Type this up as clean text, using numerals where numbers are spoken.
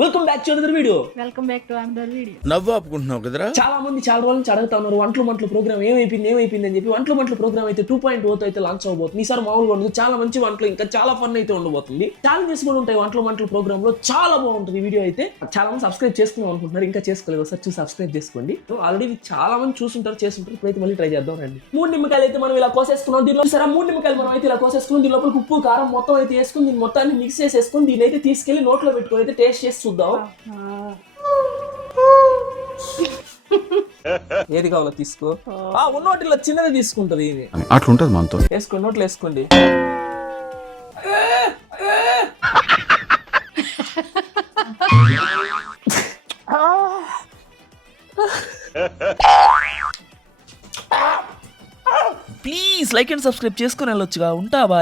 Welcome back to another video. నవ్వు ఆపుకుంటున్నావు కదరా. చాలా మంది చాలా రోజుల నుంచి అడుగుతా ఉన్నారు వంటలు మంటలు ప్రోగ్రామ్ ఏమైపోయింది అని చెప్పి. వంటలు మంటలు ప్రోగ్రామ్ అయితే 2.0 అయితే లాంచ్ అవబోతుంది. ఈసారి మామూలుగా ఉండదు, చాలా మంచి వంటలు, ఇంకా చాలా ఫన్ అయితే ఉండబోతుంది. ఛాలెంజెస్ కూడా ఉంటాయి వంటలు మంటలు ప్రోగ్రామ్ లో. చాలా బాగుంటుంది వీడియో అయితే. చాలా మంది సబ్స్క్రైబ్ చేసుకుందాం అనుకుంటున్నారు, ఇంకా చేసుకోలేదు, ఒకసారి చూసి సబ్స్క్రైబ్ చేసుకోండి. ఆల్రెడీ చాలా మంది చూస్తుంటారు, చేస్తుంటారు. ఇప్పుడైతే మళ్ళీ ట్రై చేద్దాం రండి. 3 నిమ్మకాయలు అయితే మనం ఇలా కోసేసుకున్నాం. దీనిలో సరే 3 నిమ్మకాయలు మనం అయితే ఇలా కోసేసుకుని దీని లోపల ఉప్పు కారం మొత్తం అయితే వేసుకుని దీన్ని మొత్తాన్ని మిక్స్ చేసేసుకుని దీని అయితే తీసుకెళ్లి నోట్లో పెట్టుకుని అయితే టేస్ట్ చేసి చూద్దాం. ఏది కావాలో తీసుకో. ఉన్నోటిలో చిన్నది తీసుకుంటది ఇది. అట్లుంటది మనతో. వేసుకోండి, నోట్లో వేసుకోండి. ప్లీజ్ లైక్ అండ్ సబ్స్క్రైబ్ చేసుకుని వెళ్ళొచ్చుగా. ఉంటావా?